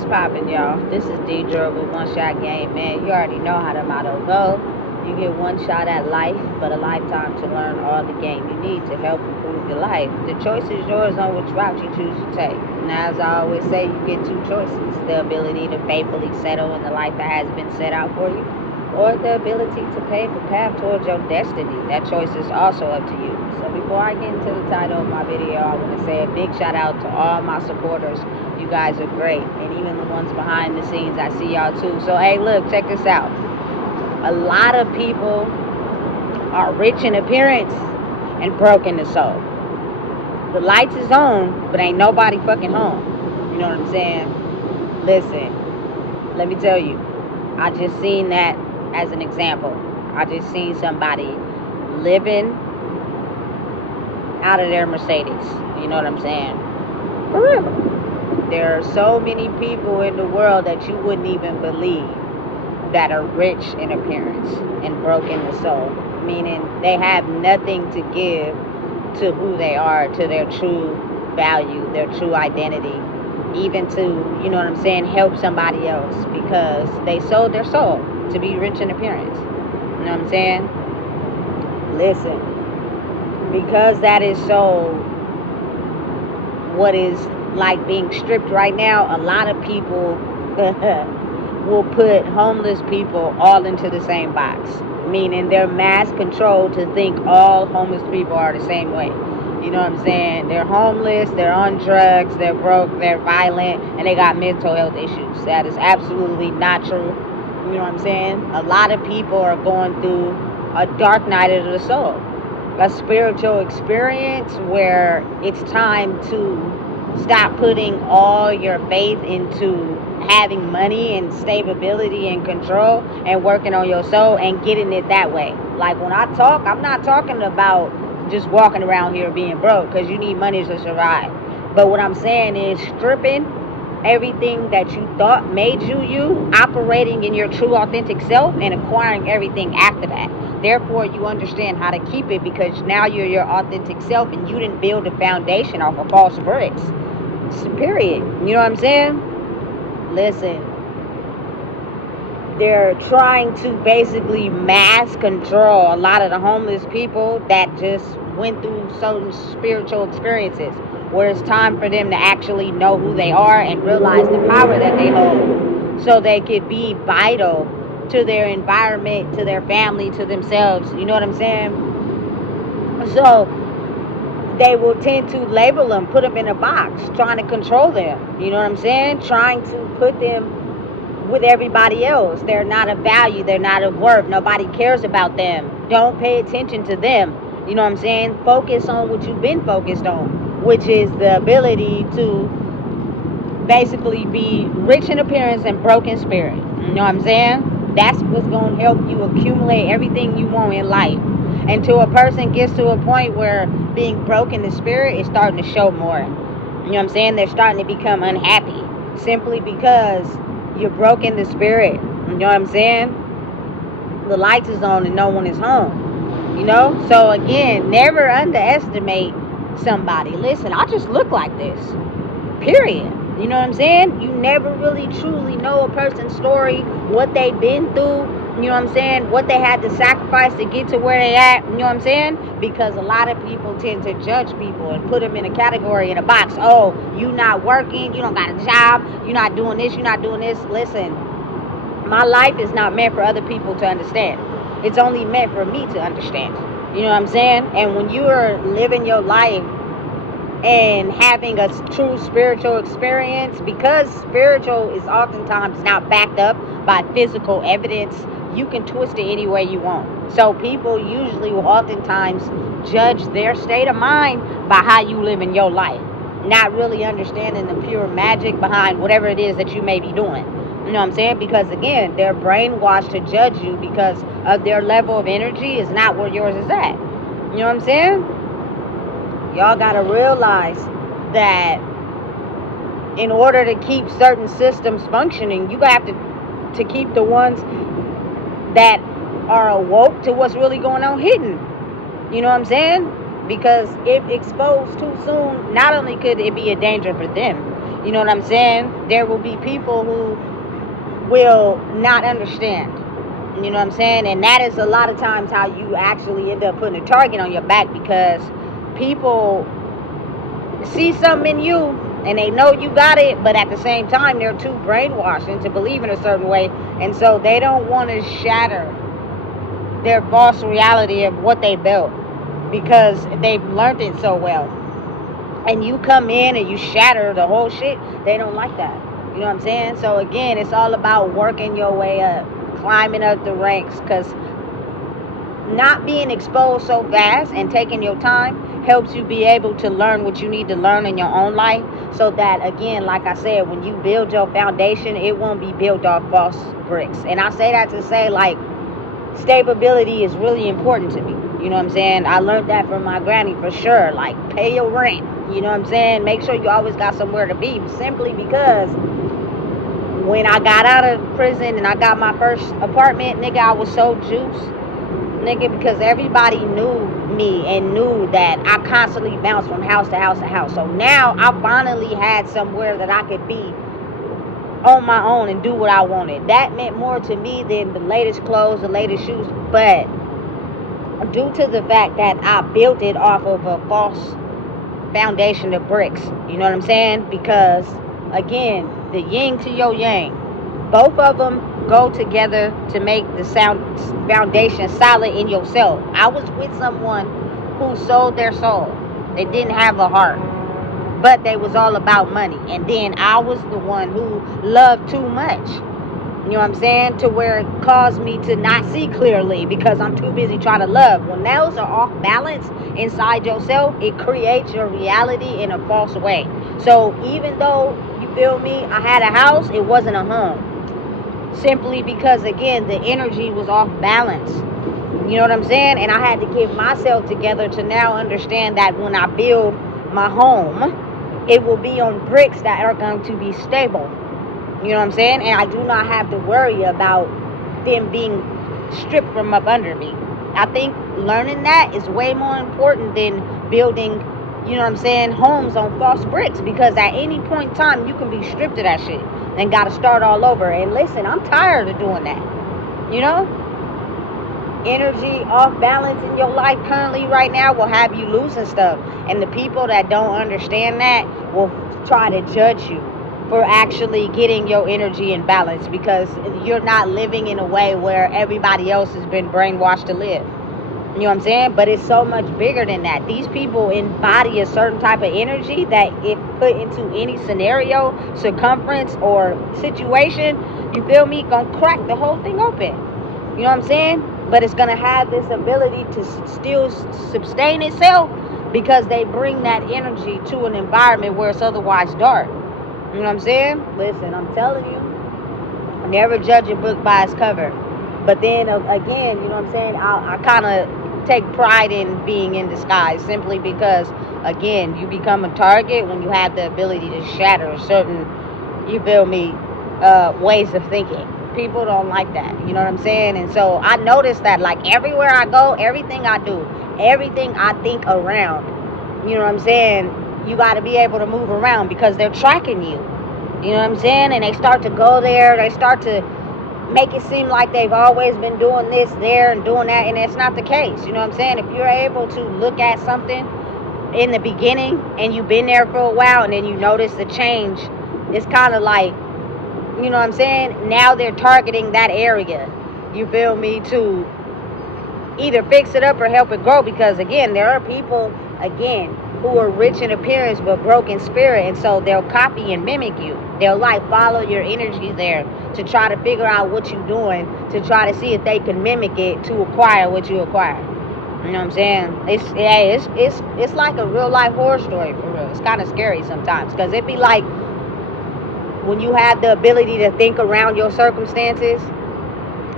What's poppin', y'all? This is Deidre with One Shot Game, man. You already know how the motto go. You get one shot at life, but a lifetime to learn all the game you need to help improve your life. The choice is yours on which route you choose to take. And as I always say, you get two choices. The ability to faithfully settle in the life that has been set out for you, or the ability to pave the path towards your destiny. That choice is also up to you. So before I get into the title of my video, I want to say a big shout out to all my supporters. You guys are great, and even the ones behind the scenes, I see y'all too. So hey, look, check this out. A lot of people are rich in appearance and broke in the soul. The lights is on, but ain't nobody fucking home. You know what I'm saying? Listen, let me tell you, I just seen that as an example. I just seen somebody living out of their Mercedes. You know what I'm saying? For real. There are so many people in the world that you wouldn't even believe that are rich in appearance and broke in the soul. Meaning they have nothing to give to who they are, to their true value, their true identity. Even to, you know what I'm saying, help somebody else because they sold their soul to be rich in appearance. You know what I'm saying? Listen, because that is so what is like being stripped right now, a lot of people will put homeless people all into the same box. Meaning they're mass controlled to think all homeless people are the same way. You know what I'm saying? They're homeless, they're on drugs, they're broke, they're violent, and they got mental health issues. That is absolutely not true. You know what I'm saying? A lot of people are going through a dark night of the soul. A spiritual experience where it's time to stop putting all your faith into having money and stability and control and working on your soul and getting it that way. Like when I talk, I'm not talking about just walking around here being broke because you need money to survive. But what I'm saying is stripping everything that you thought made you, operating in your true authentic self and acquiring everything after that. Therefore, you understand how to keep it because now you're your authentic self and you didn't build a foundation off of false bricks. Period. You know what I'm saying? Listen, they're trying to basically mass control a lot of the homeless people that just went through certain spiritual experiences where it's time for them to actually know who they are and realize the power that they hold so they could be vital to their environment, to their family, to themselves. You know what I'm saying? So they will tend to label them, put them in a box, trying to control them. You know what I'm saying? Trying to put them with everybody else. They're not of value. They're not of worth. Nobody cares about them. Don't pay attention to them. You know what I'm saying? Focus on what you've been focused on, which is the ability to basically be rich in appearance and broken spirit. You know what I'm saying? That's what's going to help you accumulate everything you want in life. Until a person gets to a point where being broke in the spirit is starting to show more. You know what I'm saying? They're starting to become unhappy simply because you're broke in the spirit. You know what I'm saying? The lights is on and no one is home. You know? So again, never underestimate somebody. Listen, I just look like this. Period. You know what I'm saying? You never really truly know a person's story, what they've been through. You know what I'm saying? What they had to sacrifice to get to where they at. You know what I'm saying? Because a lot of people tend to judge people and put them in a category, in a box. Oh, you not working. You don't got a job. You're not doing this. You're not doing this. Listen, my life is not meant for other people to understand. It's only meant for me to understand. You know what I'm saying? And when you are living your life and having a true spiritual experience, because spiritual is oftentimes not backed up by physical evidence, you can twist it any way you want. So people usually will oftentimes judge their state of mind by how you live in your life, not really understanding the pure magic behind whatever it is that you may be doing. You know what I'm saying? Because again, they're brainwashed to judge you because of their level of energy is not where yours is at. You know what I'm saying? Y'all gotta realize that in order to keep certain systems functioning, you have to keep the ones that are awoke to what's really going on hidden. You know what I'm saying? Because if exposed too soon, not only could it be a danger for them, You know what I'm saying? There will be people who will not understand. You know what I'm saying? And that is a lot of times how you actually end up putting a target on your back, because people see something in you and they know you got it, but at the same time they're too brainwashed into believing a certain way, and so they don't want to shatter their false reality of what they built because they've learned it so well. And you come in and you shatter the whole shit, they don't like that. You know what I'm saying? So again, it's all about working your way up, climbing up the ranks, because not being exposed so fast and taking your time helps you be able to learn what you need to learn in your own life, so that, again, like I said, when you build your foundation, it won't be built off false bricks. And I say that to say, like, stability is really important to me. You know what I'm saying? I learned that from my granny for sure. Like, pay your rent. You know what I'm saying? Make sure you always got somewhere to be. Simply because when I got out of prison and I got my first apartment, nigga, I was so juiced. Nigga, because everybody knew me and knew that I constantly bounced from house to house to house. So now I finally had somewhere that I could be on my own and do what I wanted. That meant more to me than the latest clothes, the latest shoes. But due to the fact that I built it off of a false foundation of bricks, you know what I'm saying? Because, again, the yin to your yang, both of them go together to make the foundation solid in yourself. I was with someone who sold their soul. They didn't have a heart, but they was all about money. And then I was the one who loved too much. You know what I'm saying? To where it caused me to not see clearly because I'm too busy trying to love. When those are off balance inside yourself, it creates your reality in a false way. So even though, you feel me, I had a house, it wasn't a home. Simply because, again, the energy was off balance. You know what I'm saying? And I had to get myself together to now understand that when I build my home, it will be on bricks that are going to be stable. You know what I'm saying? And I do not have to worry about them being stripped from up under me. I think learning that is way more important than building, you know what I'm saying, homes on false bricks. Because at any point in time, you can be stripped of that shit and got to start all over. And listen, I'm tired of doing that. You know? Energy off balance in your life currently right now will have you losing stuff. And the people that don't understand that will try to judge you for actually getting your energy in balance, because you're not living in a way where everybody else has been brainwashed to live. You know what I'm saying? But it's so much bigger than that. These people embody a certain type of energy that if put into any scenario, circumference, or situation, you feel me, gonna crack the whole thing open. You know what I'm saying? But it's gonna have this ability to still sustain itself because they bring that energy to an environment where it's otherwise dark. You know what I'm saying? Listen, I'm telling you, never judge a book by its cover. But then again, you know what I'm saying, I kind of take pride in being in disguise, simply because, again, you become a target when you have the ability to shatter certain, you feel me, ways of thinking. People don't like that, you know what I'm saying? And so I noticed that, like, everywhere I go, everything I do, everything I think around, you know what I'm saying, you got to be able to move around because they're tracking you. You know what I'm saying? And they start to go there. They start to make it seem like they've always been doing this, there, and doing that. And it's not the case. You know what I'm saying? If you're able to look at something in the beginning and you've been there for a while and then you notice the change, it's kind of like, you know what I'm saying? Now they're targeting that area. You feel me? To either fix it up or help it grow. Because, again, there are people, again, who are rich in appearance but broke in spirit, and so they'll copy and mimic you. They'll like follow your energy there to try to figure out what you're doing, to try to see if they can mimic it to acquire what you acquire. You know what I'm saying? It's like a real life horror story, for real. It's kind of scary sometimes, because it'd be like when you have the ability to think around your circumstances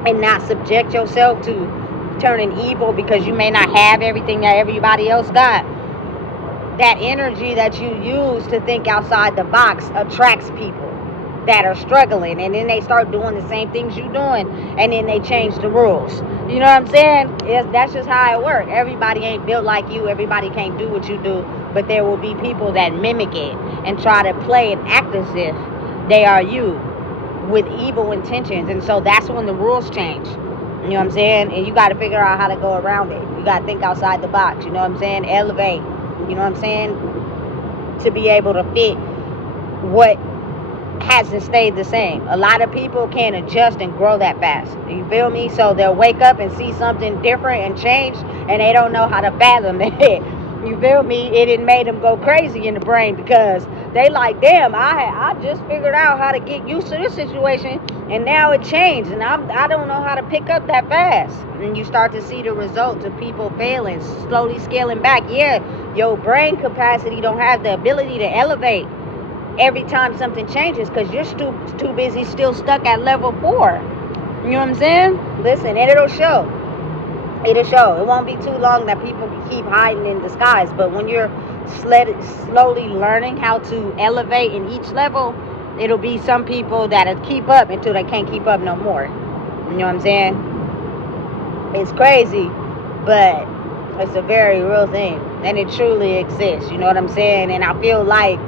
and not subject yourself to turning evil because you may not have everything that everybody else got. That energy that you use to think outside the box attracts people that are struggling, and then they start doing the same things you're doing, and then they change the rules. You know what I'm saying? That's just how it works. Everybody ain't built like you. Everybody can't do what you do. but there will be people that mimic it and try to play and act as if they are you with evil intentions. And so that's when the rules change. You know what I'm saying? And you got to figure out how to go around it. You got to think outside the box. You know what I'm saying? Elevate. You know what I'm saying? To be able to fit what hasn't stayed the same. A lot of people can't adjust and grow that fast. You feel me? So they'll wake up and see something different and change, and they don't know how to fathom it. You feel me? It made them go crazy in the brain because they like, damn, I just figured out how to get used to this situation, and now it changed, and I don't know how to pick up that fast. And you start to see the results of people failing, slowly scaling back. Yeah, your brain capacity don't have the ability to elevate every time something changes because you're too busy still stuck at level 4. You know what I'm saying? Listen, and it'll show. It'll show. It won't be too long that people keep hiding in disguise. But when you're slowly learning how to elevate in each level, it'll be some people that'll keep up until they can't keep up no more. You know what I'm saying? It's crazy, but it's a very real thing. And it truly exists. You know what I'm saying? And I feel like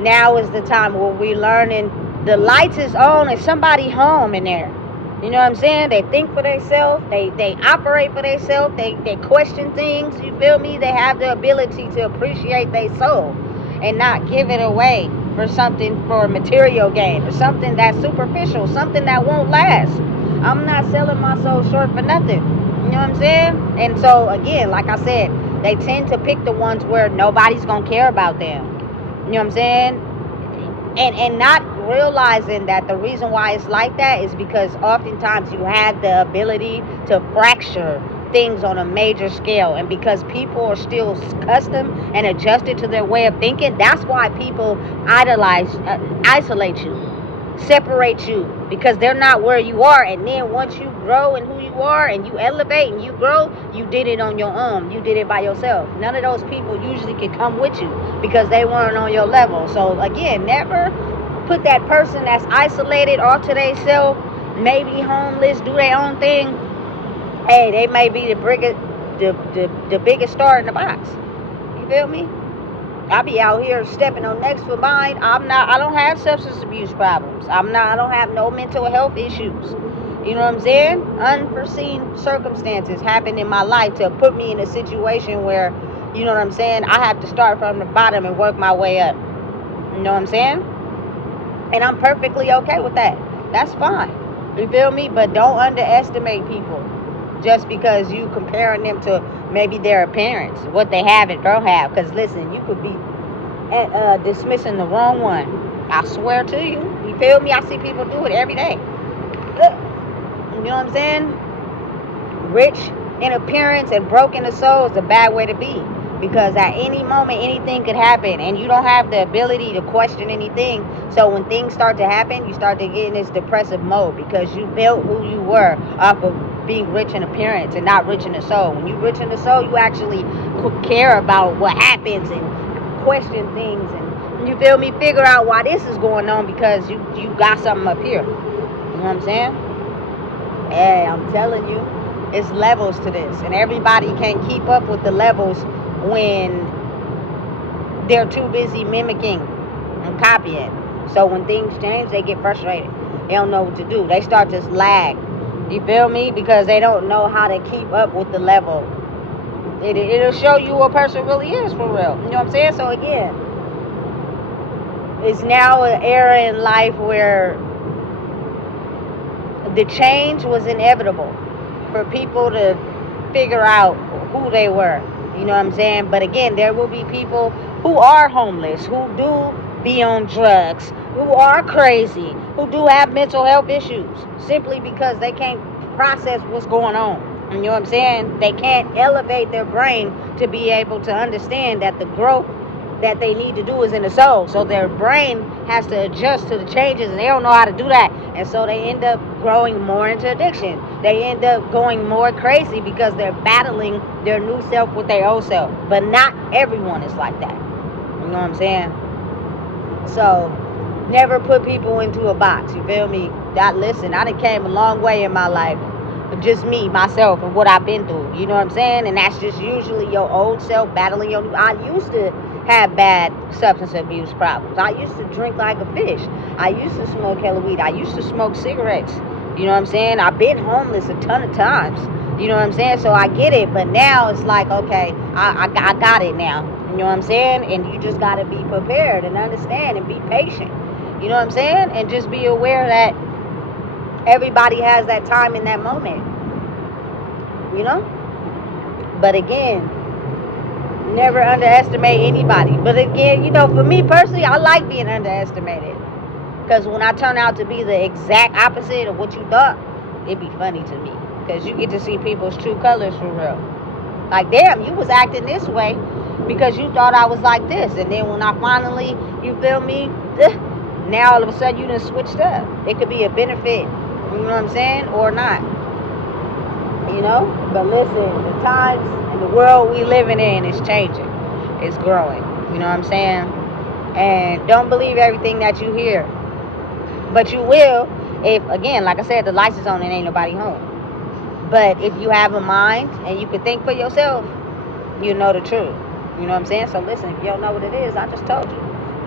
now is the time where we're learning. The lights is on and somebody home in there. You know what I'm saying? They think for themselves. They operate for themselves. They question things. You feel me? They have the ability to appreciate their soul and not give it away for something, for material gain, or something that's superficial, something that won't last. I'm not selling my soul short for nothing. You know what I'm saying? And so again, like I said, they tend to pick the ones where nobody's gonna care about them. You know what I'm saying? And not realizing that the reason why it's like that is because oftentimes you have the ability to fracture things on a major scale, and because people are still accustomed and adjusted to their way of thinking, that's why people isolate you, separate you, because they're not where you are. And then once you grow in who you are and you elevate and you grow, you did it on your own. You did it by yourself. None of those people usually can come with you because they weren't on your level. So again, never put that person that's isolated off to themselves, maybe homeless, do their own thing. Hey, they may be the biggest star in the box. You feel me? I be out here stepping on necks for mine. I don't have substance abuse problems. I don't have no mental health issues. You know what I'm saying? Unforeseen circumstances happen in my life to put me in a situation where, you know what I'm saying, I have to start from the bottom and work my way up. You know what I'm saying? And I'm perfectly okay with that. That's fine. You feel me? But don't underestimate people just because you comparing them to maybe their appearance, what they have and don't have. Because listen, you could be dismissing the wrong one. I swear to you. You feel me? I see people do it every day. Look, you know what I'm saying? Rich in appearance and broken in soul is a bad way to be. Because at any moment, anything could happen. And you don't have the ability to question anything. So when things start to happen, you start to get in this depressive mode. Because you built who you were off of being rich in appearance and not rich in the soul. When you rich in the soul, you actually care about what happens and question things. And you feel me? Figure out why this is going on because you got something up here. You know what I'm saying? Hey, I'm telling you, it's levels to this. And everybody can't keep up with the levels when they're too busy mimicking and copying. So when things change, they get frustrated. They don't know what to do. They start to lag. You feel me? Because they don't know how to keep up with the level. It'll show you who a person really is for real. You know what I'm saying? So again, it's now an era in life where the change was inevitable for people to figure out who they were. You know what I'm saying? But again, there will be people who are homeless, who do be on drugs, who are crazy, who do have mental health issues, simply because they can't process what's going on. You know what I'm saying? They can't elevate their brain to be able to understand that the growth that they need to do is in the soul. So their brain has to adjust to the changes, and they don't know how to do that. And so they end up growing more into addiction. They end up going more crazy because they're battling their new self with their old self. But not everyone is like that. You know what I'm saying? So never put people into a box. You feel me? Listen, I done came a long way in my life just me, myself, and what I've been through. You know what I'm saying? And that's just usually your old self battling your new. I used to have bad substance abuse problems. I used to drink like a fish. I used to smoke hella weed. I used to smoke cigarettes. You know what I'm saying? I've been homeless a ton of times. You know what I'm saying? So I get it. But now it's like, okay, I got it now. You know what I'm saying? And you just got to be prepared and understand and be patient. You know what I'm saying? And just be aware that everybody has that time in that moment. You know? But again, never underestimate anybody. But again, for me personally, I like being underestimated. Because when I turn out to be the exact opposite of what you thought, it'd be funny to me. Because you get to see people's true colors for real. Like, damn, you was acting this way because you thought I was like this. And then when I finally, you feel me, now all of a sudden you done switched up. It could be a benefit, you know what I'm saying, or not. But listen, the times and the world we living in is changing. It's growing, you know what I'm saying? And don't believe everything that you hear. But you will if, again, like I said, the lights is on and ain't nobody home. But if you have a mind and you can think for yourself, you know the truth. You know what I'm saying? So listen, if you don't know what it is, I just told you.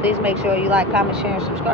Please make sure you like, comment, share, and subscribe.